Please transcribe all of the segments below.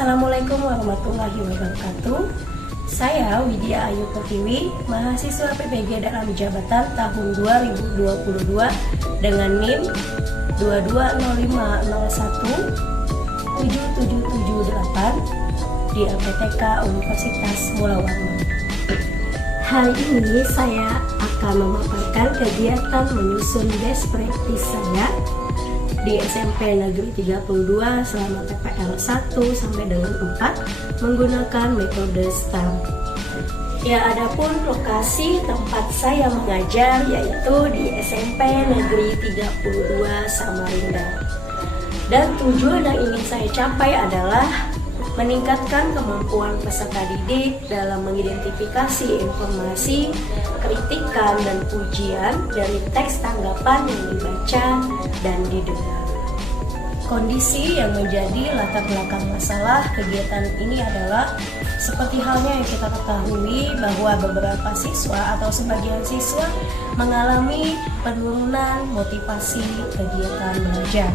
Assalamualaikum warahmatullahi wabarakatuh. Saya Widya Ayu Pertiwi, mahasiswa PPG dalam jabatan tahun 2022 dengan NIM 2205017778 di LPTK Universitas Mula Warman. Hari ini saya akan memaparkan kegiatan menyusun best practice saya di SMP Negeri 32 selama PPL 1 sampai dengan 4 menggunakan metode STAR. Ya, adapun lokasi tempat saya mengajar yaitu di SMP Negeri 32 Samarinda. Dan tujuan yang ingin saya capai adalah meningkatkan kemampuan peserta didik dalam mengidentifikasi informasi, kritikan, dan pujian dari teks tanggapan yang dibaca dan didengar. Kondisi yang menjadi latar belakang masalah kegiatan ini adalah seperti halnya yang kita ketahui bahwa beberapa siswa atau sebagian siswa mengalami penurunan motivasi kegiatan belajar.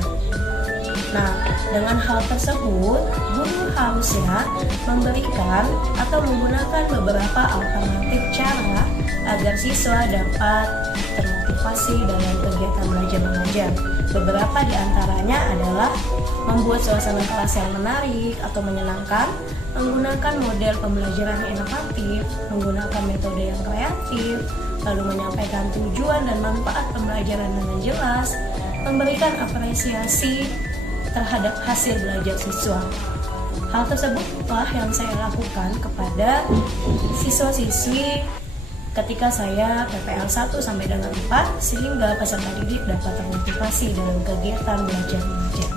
Nah, dengan hal tersebut, guru harusnya memberikan atau menggunakan beberapa alternatif cara agar siswa dapat termotivasi dalam kegiatan belajar mengajar. Beberapa di antaranya adalah membuat suasana kelas yang menarik atau menyenangkan, menggunakan model pembelajaran yang inovatif, menggunakan metode yang kreatif, lalu menyampaikan tujuan dan manfaat pembelajaran dengan jelas, memberikan apresiasi terhadap hasil belajar siswa. Hal tersebutlah yang saya lakukan kepada siswa-siswi ketika saya PPL 1 sampai dengan 4 sehingga peserta didik dapat termotivasi dalam kegiatan belajar mengajar.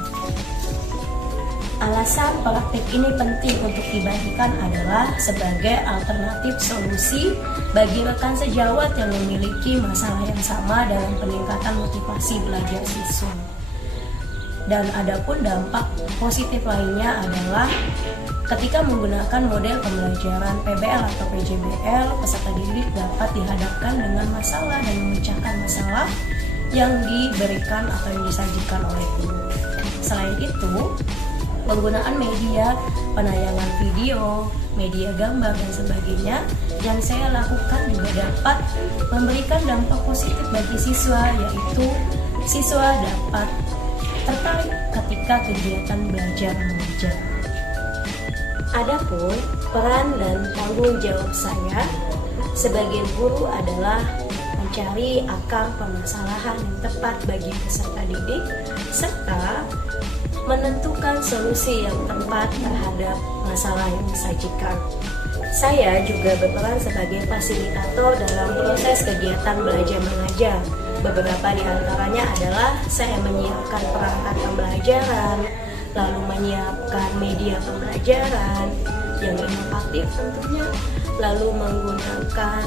Alasan praktik ini penting untuk dibagikan adalah sebagai alternatif solusi bagi rekan sejawat yang memiliki masalah yang sama dalam peningkatan motivasi belajar siswa. Dan adapun dampak positif lainnya adalah ketika menggunakan model pembelajaran PBL atau PJBL, peserta didik dapat dihadapkan dengan masalah dan memecahkan masalah yang diberikan atau yang disajikan oleh guru. Selain itu, penggunaan media penayangan video, media gambar, dan sebagainya yang saya lakukan juga dapat memberikan dampak positif bagi siswa, yaitu siswa dapat tertarik ketika kegiatan belajar mengajar. Adapun peran dan tanggung jawab saya sebagai guru adalah mencari akar permasalahan yang tepat bagi peserta didik serta menentukan solusi yang tepat terhadap masalah yang disajikan. Saya juga berperan sebagai fasilitator dalam proses kegiatan belajar mengajar. Beberapa di antaranya adalah saya menyiapkan perangkat pembelajaran, lalu menyiapkan media pembelajaran yang inovatif tentunya, lalu menggunakan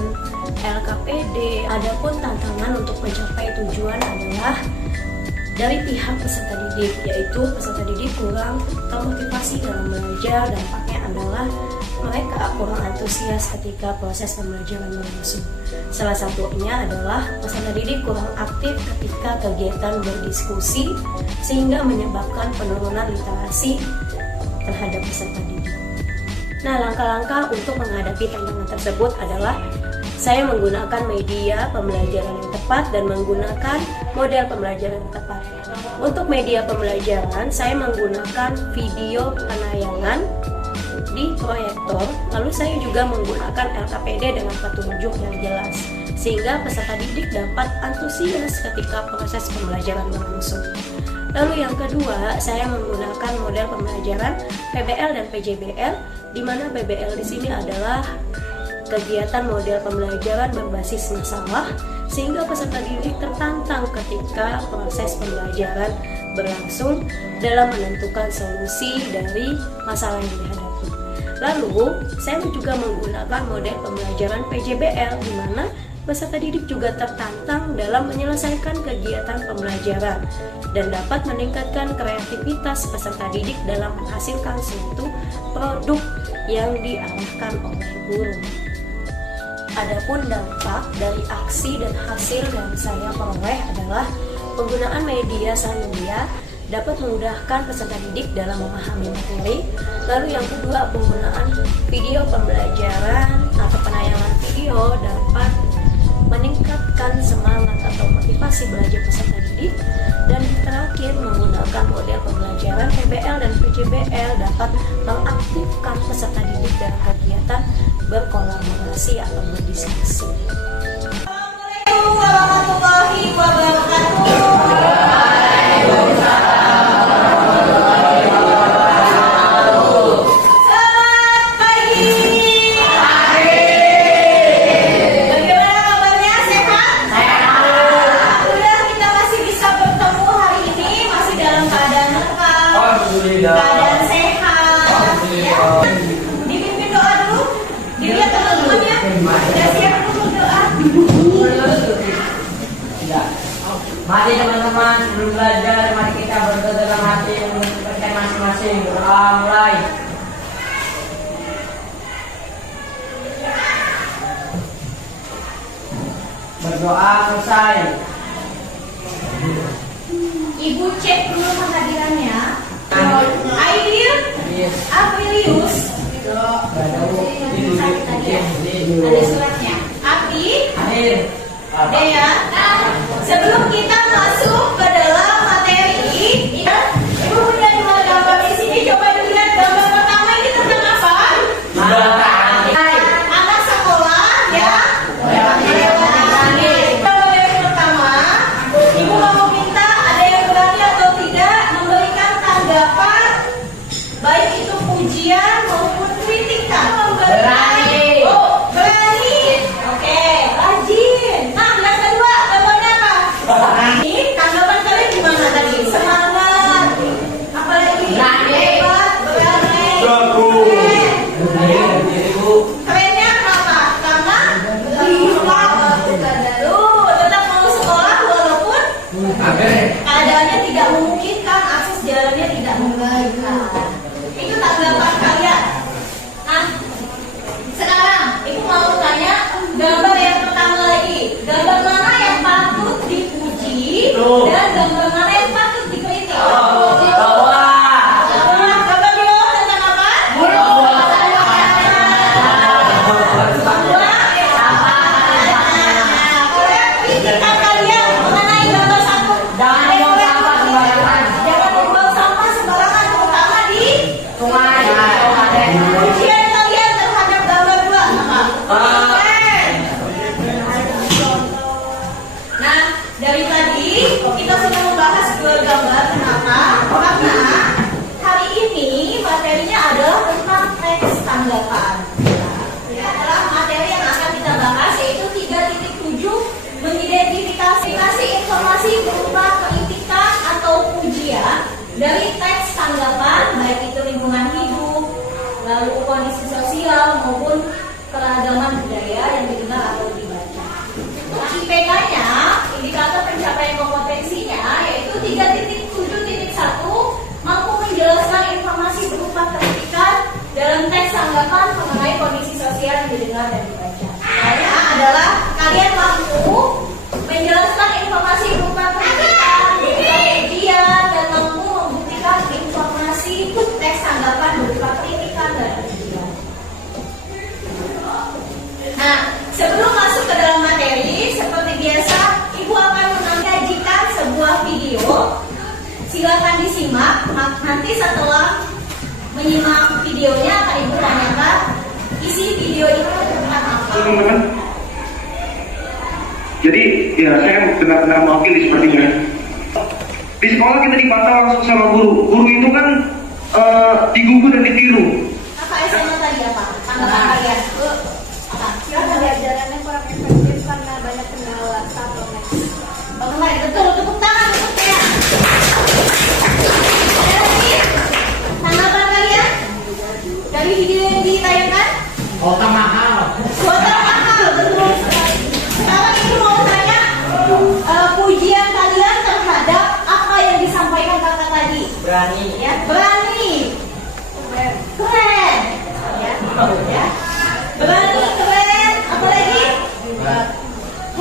LKPD. Adapun tantangan untuk mencapai tujuan adalah dari pihak peserta didik, yaitu peserta didik kurang termotivasi dalam belajar. Dampaknya adalah mereka kurang antusias ketika proses pembelajaran berlangsung. Salah satunya adalah peserta didik kurang aktif ketika kegiatan berdiskusi, sehingga menyebabkan penurunan literasi terhadap peserta didik. Nah, langkah-langkah untuk menghadapi tantangan tersebut adalah saya menggunakan media pembelajaran yang tepat dan menggunakan model pembelajaran yang tepat. Untuk media pembelajaran, saya menggunakan video penayangan di proyektor, lalu saya juga menggunakan LKPD dengan petunjuk yang jelas, sehingga peserta didik dapat antusias ketika proses pembelajaran berlangsung. Lalu yang kedua, saya menggunakan model pembelajaran PBL dan PJBL, di mana PBL di sini adalah kegiatan model pembelajaran berbasis masalah, sehingga peserta didik tertantang ketika proses pembelajaran berlangsung dalam menentukan solusi dari masalah yang dihadapi. Lalu, saya juga menggunakan model pembelajaran PJBL, di mana peserta didik juga tertantang dalam menyelesaikan kegiatan pembelajaran dan dapat meningkatkan kreativitas peserta didik dalam menghasilkan suatu produk yang diarahkan oleh guru. Adapun dampak dari aksi dan hasil yang saya peroleh adalah penggunaan media sosial dapat memudahkan peserta didik dalam memahami materi. Lalu yang kedua, penggunaan video pembelajaran atau penayangan video dapat meningkatkan semangat atau motivasi belajar peserta didik. Dan terakhir, menggunakan model pembelajaran PBL dan PJBL dapat mengaktifkan peserta didik dalam kegiatan berkolaborasi atau berdiskusi. Assalamualaikum warahmatullahi wabarakatuh. Keadaan sehat, ya. Dipimpin doa dulu. Dilihat teman-temannya. Sudah siap untuk doa? Mari teman-teman, sebelum belajar, mari kita berdoa dalam hati mengucapkan masing-masing. Doa mulai. Berdoa selesai. Ibu cek dulu kehadirannya. Aidil, Aprilius, ada suratnya. Api, Dea. Sebelum kita masuk ke dalam materi, Ibu punya dua gambar di sini. Coba dilihat gambar pertama ini tentang apa? Anak sekolah, ya. Gambar yang pertama, Ibu mau minta ada yang berani atau tidak memberikan tanggapan, baik itu pujian maupun kritikan. Berani. Oh, berani. Oke, rajin. Nah, yang kedua, gambarnya apa? Ini tanggapan kalian gimana tadi? Semangat. Apalagi? Hebat, berani. Kerennya kenapa? Karena tetap mau sekolah walaupun keadaannya tidak memungkinkan, akses jalannya tidak memungkinkan. Itu tanggapan kalian. Nah, sekarang Ibu mau tanya gambar yang pertama lagi. Gambar mana yang patut dipuji dan gambar mana yang patut dikritik? Gambar di bawah tentang apa? Kritikan kalian mengenai gambar satu. Jangan membuang sampah sembarangan, terutama di sungai. Pujian kalian terhadap gambar dua apa? Nah, dari tadi kita sudah membahas dua gambar. Kenapa? Karena hari ini materinya adalah tentang teks tanggapan. Ya, adalah materi yang akan kita bahas, yaitu 3.7 mengidentifikasi informasi berupa kritikan atau pujian dari teks tanggapan, baik itu lingkungan hidup, lalu kondisi sosial maupun keragaman budaya yang didengar atau dibaca. Nah, IPK-nya, indikator pencapaian kompetensinya, yaitu 3.7.1 mampu menjelaskan informasi berupa kritikan dalam teks tanggapan silakan disimak. Nanti setelah menyimak videonya akan Ibu tanyakan isi video itu tentang apa. Teman-teman, jadi ya saya benar-benar mewakili sepertinya. Di sekolah kita dipantau langsung sama guru. Guru itu kan digugu dan ditiru. Kakak SMA tadi apa? Tanggapan kalian? Apa? Silakan. Pembelajarannya kurang efektif karena banyak kendala saat Bang Kemarin, betul, tepuk tangan untuknya. Ada lagi? Tanggapan kalian? Dari video yang ditayangkan? Kota mahal. Kuota mahal, betul sekali. Sekarang Ibu mau tanya pujian kalian terhadap apa yang disampaikan kakak tadi. Berani. Ya, berani. Keren. Ya. Berani, keren. Apa lagi?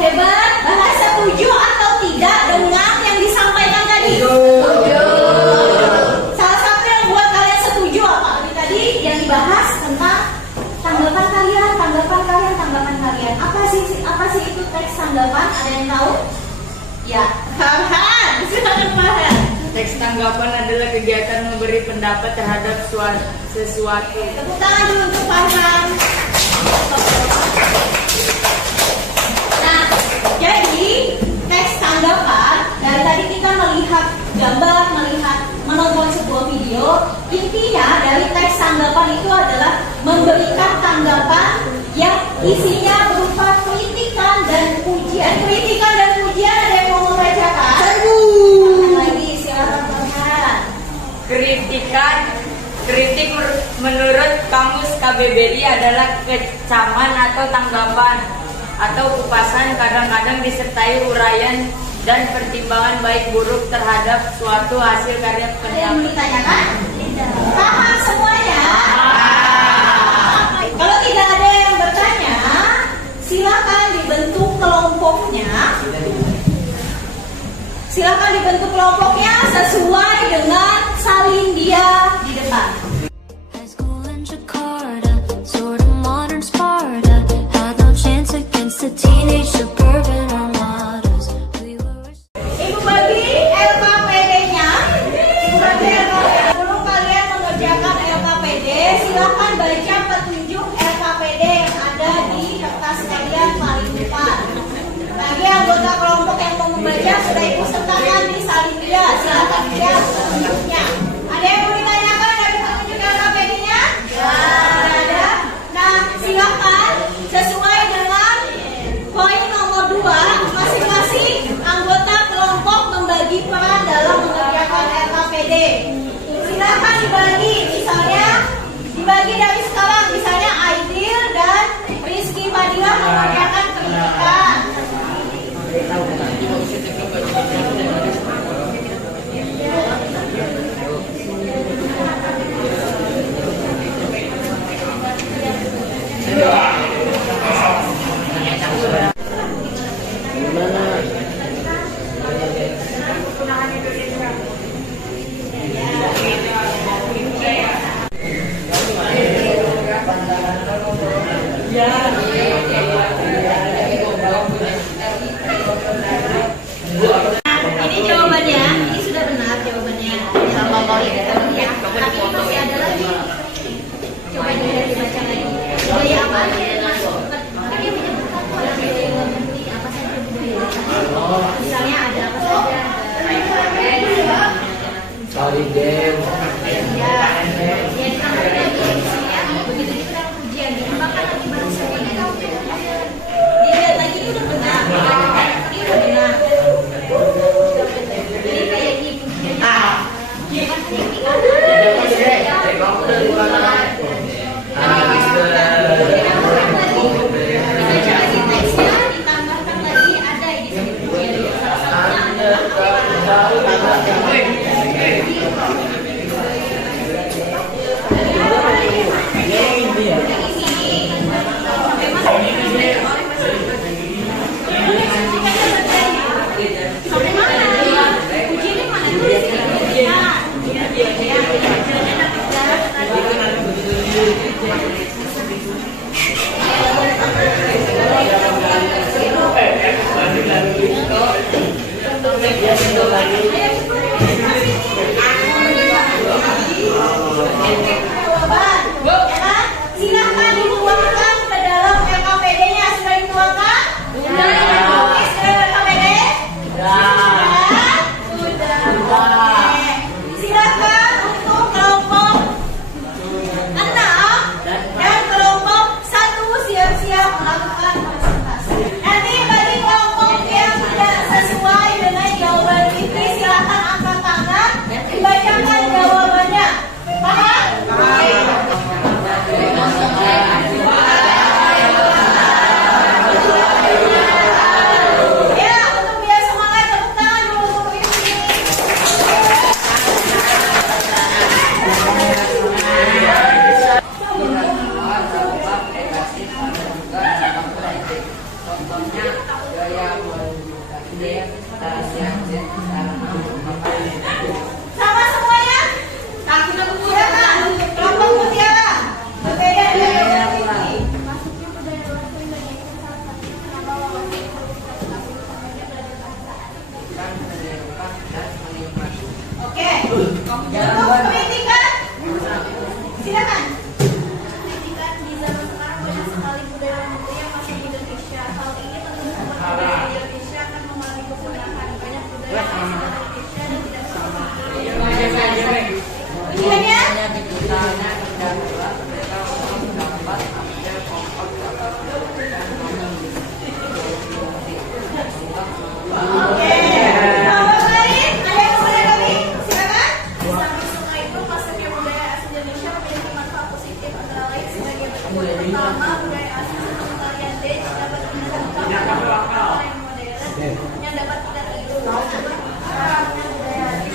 Hebat. Bahasa setuju atau tidak dengan yang disampaikan tadi? Setuju. Salah satu yang buat kalian setuju apa? Tadi yang dibahas tentang tanggapan kalian. Apa sih itu teks tanggapan? Ada yang tahu? Ya, Farhan. Silakan Farhan. Teks tanggapan adalah kegiatan memberi pendapat terhadap sesuatu. Tepuk tangan dulu untuk Farhan. Nah, jadi teks tanggapan dari tadi kita melihat gambar, menonton sebuah video. Intinya dari teks tanggapan itu adalah memberikan tanggapan yang isinya berupa kritikan dan pujian. Kritikan dan pujian, ada yang mau membacakan? Lagi, silakan Farhan. Kritik menurut Kamus KBBI adalah kecaman atau tanggapan atau kupasan, kadang-kadang disertai uraian dan pertimbangan baik buruk terhadap suatu hasil karya Ada yang pendapat. ditanyakan? Paham semuanya? Kalau tidak ada yang bertanya, silakan dibentuk kelompoknya. Silakan dibentuk kelompoknya sesuai dengan salin dia di depan. High school in Jakarta, sort of modern Sparta. Had no chance against the teenage suburban armadas. We were. Ibu bagi LKPD-nya. Ibu bagi LKPD. Sebelum kalian mengerjakan LKPD, silakan baca petunjuk LKPD yang ada di kertas kalian paling depan. Bagi anggota kelompok yang mau membaca sudah Ibu sertakan di salin dia. Silakan lihat petunjuknya. Ada yang mau ditanyakan dari petunjuk LKPD-nya? Tidak ada. Nah, silakan sesuai dengan poin nomor 2, masing-masing anggota kelompok membagi peran dalam mengerjakan LKPD. Silakan dibagi, misalnya dibagi dari sekarang, misalnya Aidil dan Rizky Fadila mengerjakan pendidikan. Ini jawabannya, ini sudah benar jawabannya. Sama poin ya. Tapi ini masih ada lagi. Coba dibaca lagi. Budaya apa aja yang masuk? Tapi dia menyebutkan budaya yang penting apa saja budaya. Misalnya ada apa saja? Solidem. Ya, ditambah lagi ya. Begitu juga dalam ujian ditambahkan lagi bahasa ini. Dilihat lagi ini udah benar. Ini udah benar. Jadi kayak gini. Ditambahkan lagi ada di sini. Salah satunya sampai mana? Ujiannya mana? Tulis di sini. Ayo, Sama semuanya. Kaki silakan. Kelompok mutiara. Berbeda dengan ini. Masuknya budaya luar ke Indonesia salah satu kenapa wawasan komunitas Lampung semuanya belajar bahasa asing. Oke. Untuk pendidikan. Silakan. Pendidikan di zaman sekarang banyak sekali budaya luar negeri yang masuk di Indonesia. Hal ini tentu membuat budaya di Indonesia akan mengalami kepunahan. Banyak budaya yang masuk ke Indonesia dan tidak sama. Ujiannya. Oke. Kelompok lain. Ada yang boleh kami? Silakan. Di samping semua itu, masuknya budaya asing Indonesia memiliki manfaat positif antara lain sebagai berikut. Pertama, budaya asing seperti tarian Dutch dapat mendatangkan hal yang modern yang dapat kita tiru. Karena budaya asing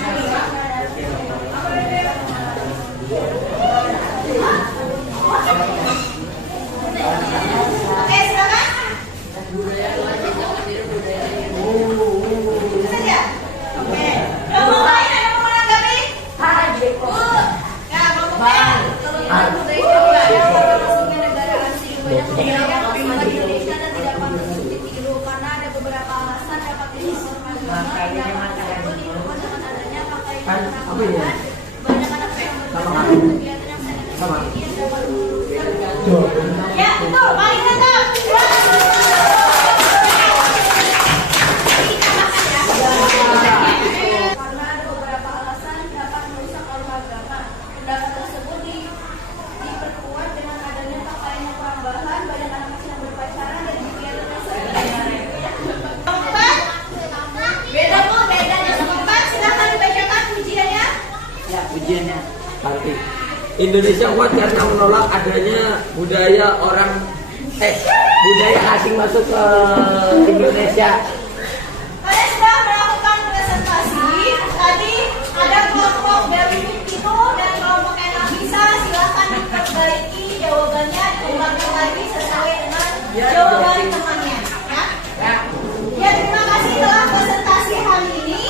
Oke, silakan. Itu saja. Oke. Kelompok lain ada yang mau menanggapi? Ya, kelompok lain. Kalau budaya budaya masuknya negara asing banyak budaya yang masuk ke Indonesia dan tidak pantas untuk ditiru karena ada beberapa alasan dapat disorban agama tersebut diperkuat dengan adanya pakaian keagamaan banyak anak yang berbagai kegiatan yang sangat yang dapat meluruskan Ya, betul. Paling lengkap. karena ada beberapa alasan dapat merusak alur agama. Pendapat tersebut diperkuat dengan adanya pakaian yang perambahan, banyak anak kecil yang berpacaran dan kegiatan yang Keempat. Beda kok, beda. Yang keempat, silakan dibacakan ujiannya. Ya, ujiannya. Tapi Indonesia kuat karena menolak adanya budaya asing masuk ke Indonesia. Kalian sudah melakukan presentasi. Tadi ada kelompok dari itu dan kelompok yang nggak bisa. Silakan diperbaiki jawabannya, dikembangkan lagi sesuai dengan jawaban temannya. Ya. Ya, terima kasih telah presentasi hari ini.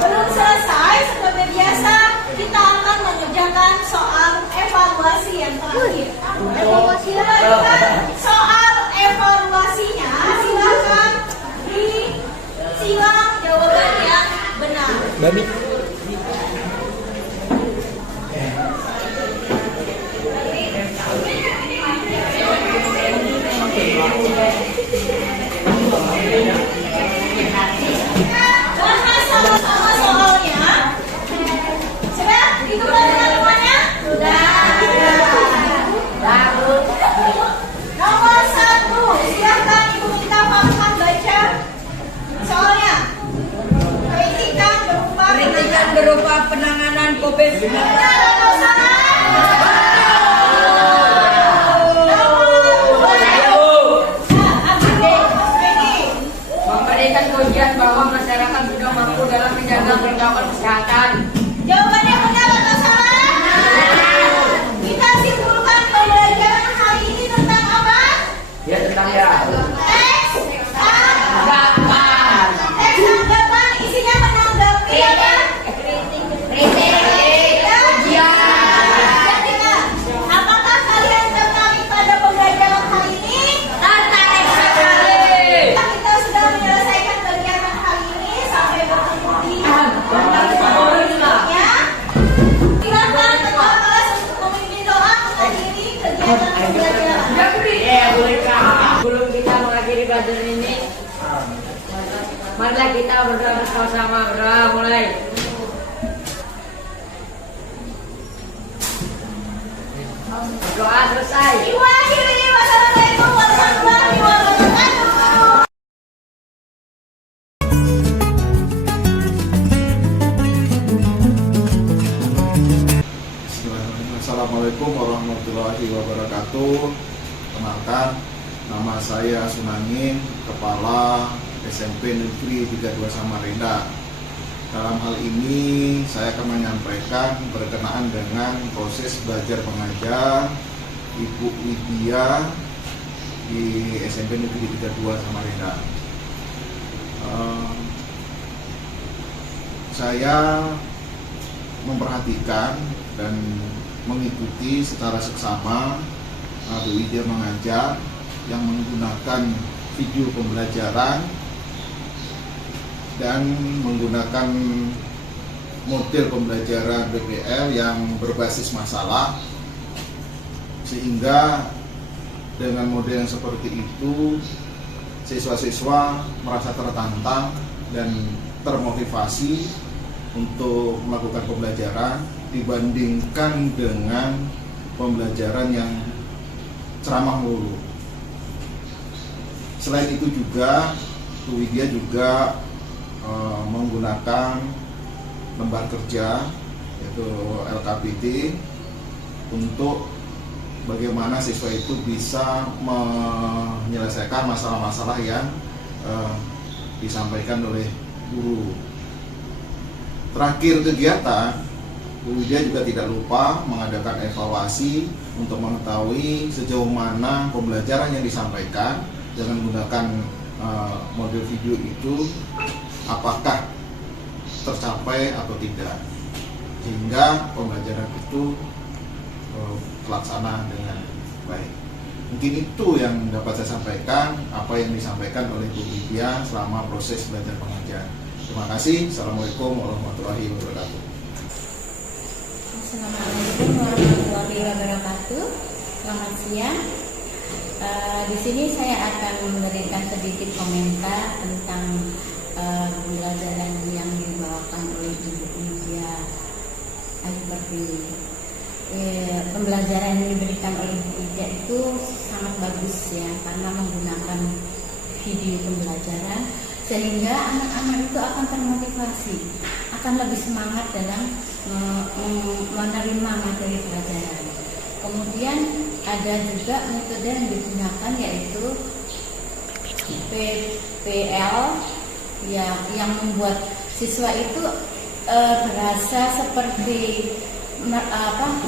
Belum selesai, seperti biasa kita akan mengerjakan soal evaluasi yang terakhir. Kita soal evaluasinya, silakan disilang jawaban yang benar. Babi. Bahas sama-sama soalnya. Sudah? Itu pelajaran semuanya? Sudah. Nomor 1, silakan Ibu minta Farhan baca soalnya. Kritikan berupa penanganan COVID-19. Memberikan ujian bahwa masyarakat sudah mampu dalam menjaga protokol kesehatan. Jawabannya benar atau salah? Kita simpulkan pembelajaran hari ini tentang apa? Ya, tentang ya. Teks Gampang. anggapan isinya menanggapi apa? Jadi, apakah kalian tertarik pada pembelajaran hari ini? Tertarik sekali. Kita sudah menyelesaikan kegiatan hari ini sampai bertemu di berikutnya. Silakan ketua kelas untuk memimpin doa mengakhiri kegiatan pembelajaran. Sebelum kita mengakhiri pelajaran ini, marilah kita berdoa bersama-sama. Berdoa mulai. Doa selesai. Ibu akhiri, wassalamualaikum warahmatullahi wabarakatuh. Assalamualaikum warahmatullahi wabarakatuh. Kenalkan, nama saya Sunangin, Kepala SMP Negeri 32 Samarinda. Dalam hal ini saya akan menyampaikan berkenaan dengan proses belajar mengajar Ibu Widya di SMP Negeri 32 Samarinda. saya memperhatikan dan mengikuti secara seksama Bu Widya mengajar yang menggunakan video pembelajaran dan menggunakan model pembelajaran BPL yang berbasis masalah, sehingga dengan model yang seperti itu siswa-siswa merasa tertantang dan termotivasi untuk melakukan pembelajaran dibandingkan dengan pembelajaran yang ceramah melulu. Selain itu juga Bu Widya juga menggunakan lembar kerja yaitu LKPD untuk bagaimana siswa itu bisa menyelesaikan masalah-masalah yang disampaikan oleh guru. Terakhir kegiatan, Bu Widya juga tidak lupa mengadakan evaluasi untuk mengetahui sejauh mana pembelajaran yang disampaikan dengan menggunakan model video itu apakah tercapai atau tidak, sehingga pembelajaran itu terlaksana dengan baik. Mungkin itu yang dapat saya sampaikan, apa yang disampaikan oleh Bu Widya selama proses belajar mengajar. Terima kasih. Assalamualaikum warahmatullahi wabarakatuh. Assalamualaikum warahmatullahi wabarakatuh. Selamat siang. Di sini saya akan memberikan sedikit komentar tentang pembelajaran yang dibawakan oleh Ibu Widya Ayu Pertiwi. Pembelajaran yang diberikan oleh Ibu Widya itu sangat bagus ya, karena menggunakan video pembelajaran sehingga anak-anak itu akan termotivasi, akan lebih semangat dalam menerima materi pelajaran. Kemudian ada juga metode yang digunakan yaitu PPL yang membuat siswa itu berasa seperti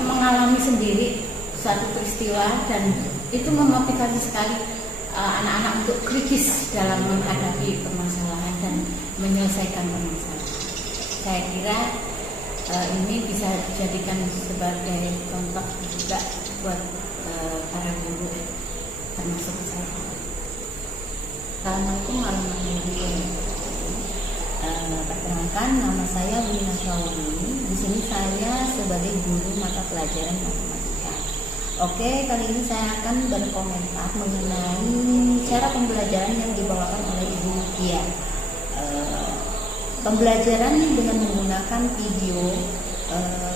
mengalami sendiri suatu peristiwa, dan itu memotivasi sekali anak-anak untuk kritis dalam menghadapi permasalahan dan menyelesaikan permasalahan. Saya kira ini bisa dijadikan sebagai contoh juga buat para guru termasuk saya. Assalamualaikum warahmatullahi wabarakatuh. Perkenalkan, nama saya Wina Syawani. Di sini saya sebagai guru mata pelajaran matematika. Oke, kali ini saya akan berkomentar mengenai cara pembelajaran yang dibawakan oleh Ibu Widya. Pembelajaran dengan menggunakan video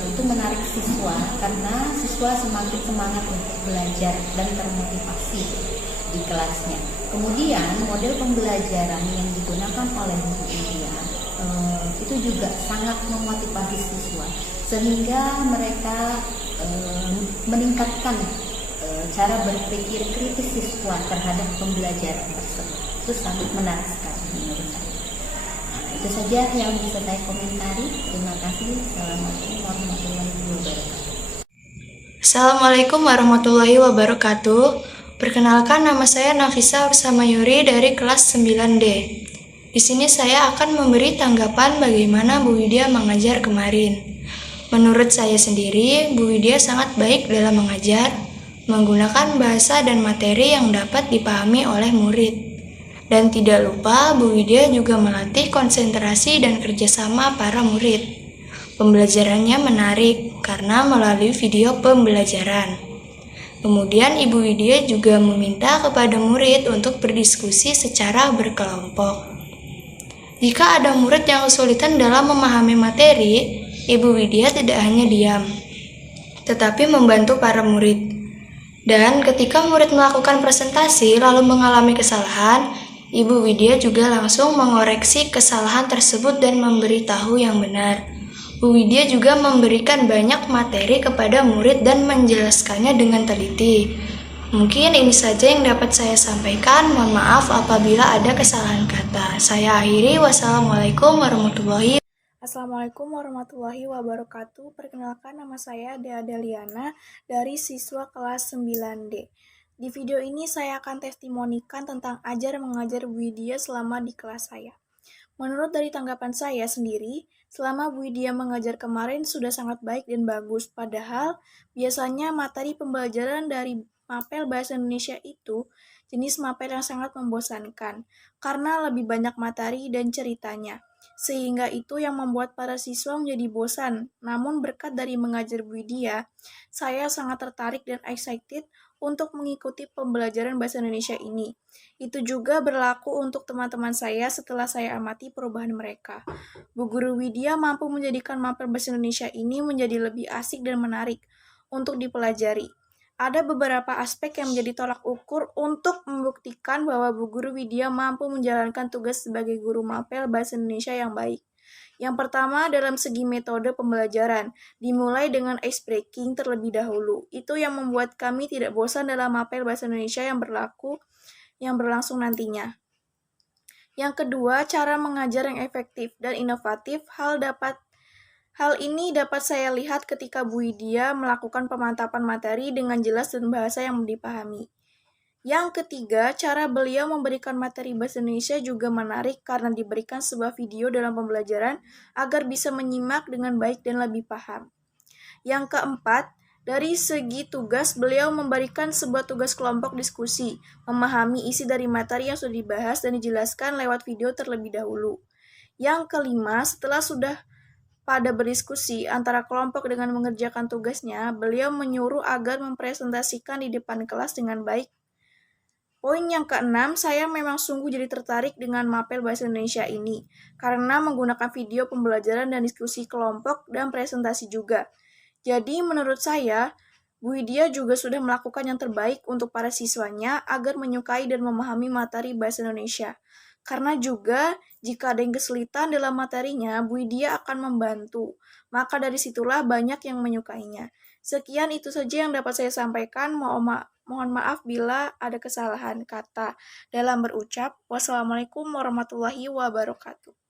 itu menarik siswa karena siswa semakin semangat untuk belajar dan termotivasi di kelasnya. Kemudian model pembelajaran yang digunakan oleh Bu Widya itu juga sangat memotivasi siswa sehingga mereka meningkatkan cara berpikir kritis siswa terhadap pembelajaran tersebut. Itu sangat menarik sekali menurut saya. Itu saja yang bisa saya komentari. Terima kasih. Assalamualaikum warahmatullahi wabarakatuh. Assalamualaikum warahmatullahi wabarakatuh. Perkenalkan, nama saya Nafisa Ursamayuri dari kelas 9D. Di sini saya akan memberi tanggapan bagaimana Bu Widya mengajar kemarin. Menurut saya sendiri, Bu Widya sangat baik dalam mengajar, menggunakan bahasa dan materi yang dapat dipahami oleh murid. Dan tidak lupa, Bu Widya juga melatih konsentrasi dan kerjasama para murid. Pembelajarannya menarik karena melalui video pembelajaran. Kemudian Ibu Widya juga meminta kepada murid untuk berdiskusi secara berkelompok. Jika ada murid yang kesulitan dalam memahami materi, Ibu Widya tidak hanya diam, tetapi membantu para murid. Dan ketika murid melakukan presentasi lalu mengalami kesalahan, Ibu Widya juga langsung mengoreksi kesalahan tersebut dan memberitahu yang benar. Bu Widya juga memberikan banyak materi kepada murid dan menjelaskannya dengan teliti. Mungkin ini saja yang dapat saya sampaikan. Mohon maaf apabila ada kesalahan kata. Saya akhiri. Wassalamualaikum warahmatullahi wabarakatuh. Assalamualaikum warahmatullahi wabarakatuh. Perkenalkan, nama saya Dea Deliana dari siswa kelas 9D. Di video ini saya akan testimonikan tentang ajar mengajar Bu Widya selama di kelas saya. Menurut dari tanggapan saya sendiri, selama Bu Widya mengajar kemarin sudah sangat baik dan bagus. Padahal biasanya materi pembelajaran dari mapel bahasa Indonesia itu jenis mapel yang sangat membosankan karena lebih banyak materi dan ceritanya. Sehingga itu yang membuat para siswa menjadi bosan. Namun berkat dari mengajar Bu Widya, saya sangat tertarik dan excited untuk mengikuti pembelajaran bahasa Indonesia ini. Itu juga berlaku untuk teman-teman saya setelah saya amati perubahan mereka. Bu Guru Widya mampu menjadikan mapel bahasa Indonesia ini menjadi lebih asik dan menarik untuk dipelajari. Ada beberapa aspek yang menjadi tolak ukur untuk membuktikan bahwa Bu Guru Widya mampu menjalankan tugas sebagai guru mapel bahasa Indonesia yang baik. Yang pertama, dalam segi metode pembelajaran, dimulai dengan ice breaking terlebih dahulu. Itu yang membuat kami tidak bosan dalam mapel bahasa Indonesia yang berlangsung nantinya. Yang kedua, cara mengajar yang efektif dan inovatif. Hal ini dapat saya lihat ketika Bu Widya melakukan pemantapan materi dengan jelas dan bahasa yang dipahami. Yang ketiga, cara beliau memberikan materi bahasa Indonesia juga menarik karena diberikan sebuah video dalam pembelajaran agar bisa menyimak dengan baik dan lebih paham. Yang keempat, dari segi tugas, beliau memberikan sebuah tugas kelompok diskusi, memahami isi dari materi yang sudah dibahas dan dijelaskan lewat video terlebih dahulu. Yang kelima, setelah sudah pada berdiskusi antara kelompok dengan mengerjakan tugasnya, beliau menyuruh agar mempresentasikan di depan kelas dengan baik. Poin yang keenam, saya memang sungguh jadi tertarik dengan mapel bahasa Indonesia ini, karena menggunakan video pembelajaran dan diskusi kelompok dan presentasi juga. Jadi menurut saya, Bu Widya juga sudah melakukan yang terbaik untuk para siswanya agar menyukai dan memahami materi bahasa Indonesia. Karena juga, jika ada yang kesulitan dalam materinya, Bu Widya akan membantu. Maka dari situlah banyak yang menyukainya. Sekian itu saja yang dapat saya sampaikan. Mohon maaf bila ada kesalahan kata dalam berucap. Wassalamualaikum warahmatullahi wabarakatuh.